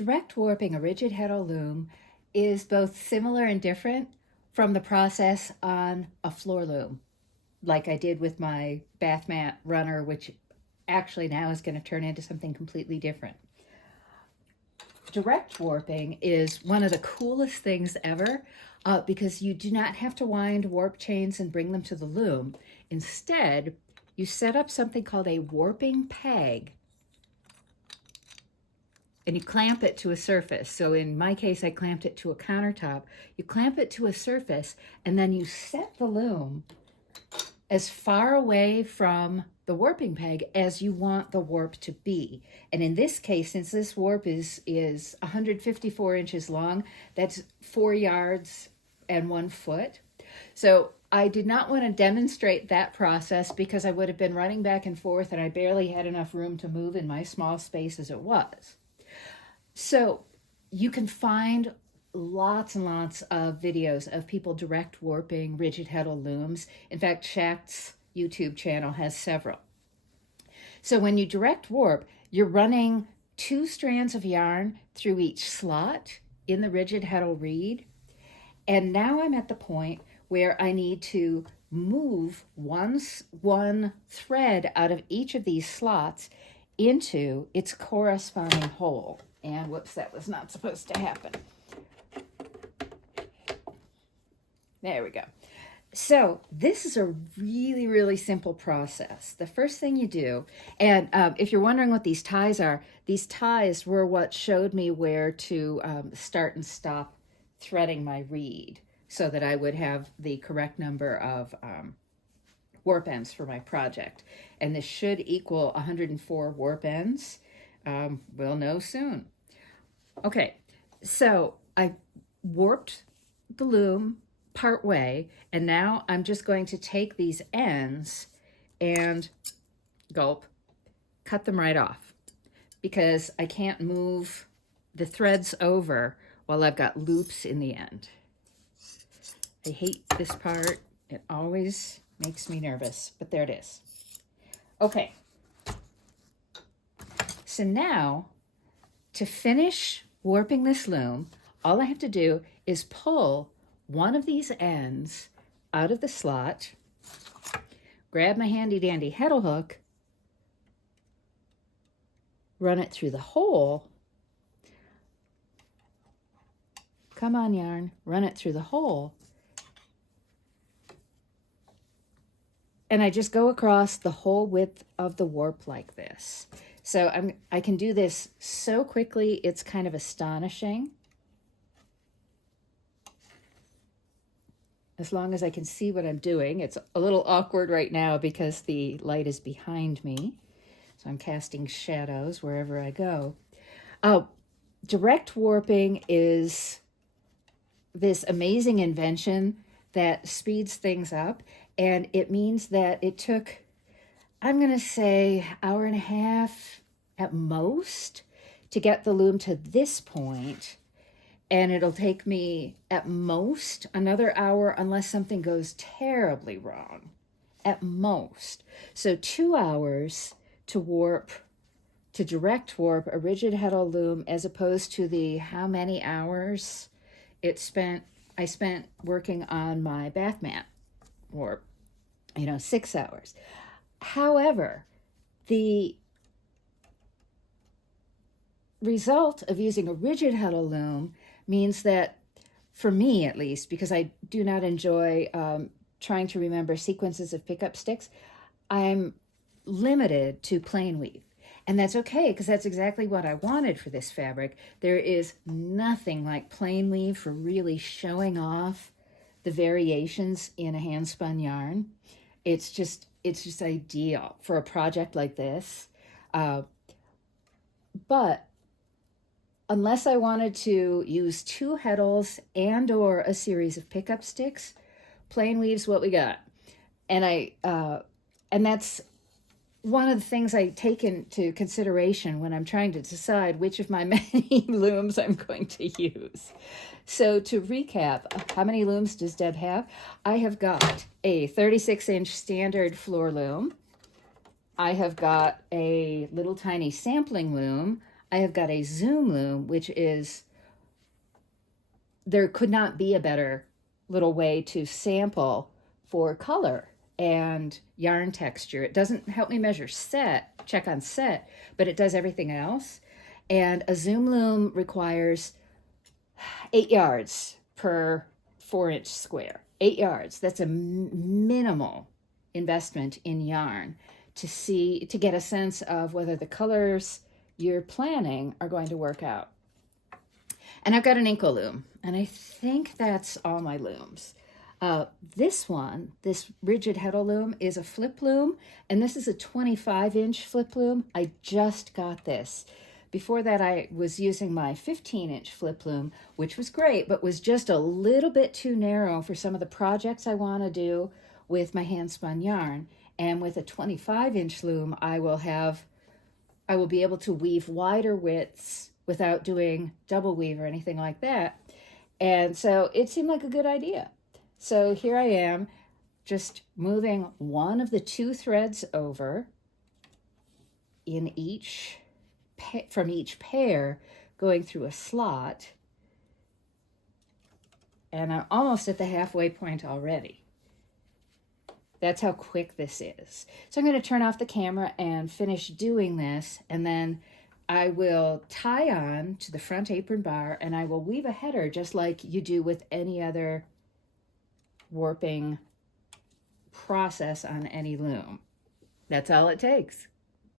Direct warping a rigid heddle loom is both similar and different from the process on a floor loom, like I did with my bath mat runner, which actually now is going to turn into something completely different. Direct warping is one of the coolest things ever because you do not have to wind warp chains and bring them to the loom. Instead, you set up something called a warping peg and you clamp it to a surface. So in my case, I clamped it to a countertop. You clamp it to a surface and then you set the loom as far away from the warping peg as you want the warp to be. And in this case, since this warp is 154 inches long, that's 4 yards and 1 foot. So I did not want to demonstrate that process because I would have been running back and forth and I barely had enough room to move in my small space as it was. So you can find lots and lots of videos of people direct warping rigid heddle looms. In fact, Shaq's YouTube channel has several. So when you direct warp, you're running 2 strands of yarn through each slot in the rigid heddle reed. And now I'm at the point where I need to move one thread out of each of these slots into its corresponding hole. And whoops, that was not supposed to happen. There we go. So this is a really, really simple process. The first thing you do, and if you're wondering what these ties are, these ties were what showed me where to start and stop threading my reed so that I would have the correct number of warp ends for my project. And this should equal 104 warp ends. We'll know soon. Okay, so I warped the loom part way, and now I'm just going to take these ends and gulp, cut them right off because I can't move the threads over while I've got loops in the end. I hate this part. It always makes me nervous, but there it is. Okay. So now, to finish warping this loom, all I have to do is pull one of these ends out of the slot, grab my handy dandy heddle hook, run it through the hole. Come on, yarn, run it through the hole. And I just go across the whole width of the warp like this. So I can do this so quickly, it's kind of astonishing. As long as I can see what I'm doing. It's a little awkward right now because the light is behind me. So I'm casting shadows wherever I go. Direct warping is this amazing invention that speeds things up. And it means that it took, I'm going to say, 1.5 hours at most to get the loom to this point. And it'll take me at most another hour unless something goes terribly wrong. At most. So 2 hours to direct warp a rigid heddle loom as opposed to the how many hours I spent working on my bath mat warp. 6 hours. However, the result of using a rigid heddle loom means that, for me at least, because I do not enjoy trying to remember sequences of pickup sticks, I'm limited to plain weave. And that's okay, because that's exactly what I wanted for this fabric. There is nothing like plain weave for really showing off the variations in a hand-spun yarn. It's just ideal for a project like this. But unless I wanted to use 2 heddles and or a series of pickup sticks, plain weave's what we got. And and that's one of the things I take into consideration when I'm trying to decide which of my many looms I'm going to use. So to recap, how many looms does Deb have? I have got a 36-inch standard floor loom. I have got a little tiny sampling loom. I have got a Zoom loom, which is, there could not be a better little way to sample for color and yarn texture. It doesn't help me measure check on set, but it does everything else. And a Zoom loom requires 8 yards per 4-inch square. 8 yards. That's a minimal investment in yarn to get a sense of whether the colors you're planning are going to work out. And I've got an Inco loom, and I think that's all my looms. This one, this rigid heddle loom, is a flip loom, and this is a 25-inch flip loom. I just got this. Before that, I was using my 15-inch flip loom, which was great, but was just a little bit too narrow for some of the projects I want to do with my hand-spun yarn. And with a 25-inch loom, I will be able to weave wider widths without doing double weave or anything like that. And so it seemed like a good idea. So here I am, just moving one of the 2 threads over in from each pair, going through a slot. And I'm almost at the halfway point already. That's how quick this is. So I'm going to turn off the camera and finish doing this, and then I will tie on to the front apron bar, and I will weave a header just like you do with any other warping process on any loom. That's all it takes.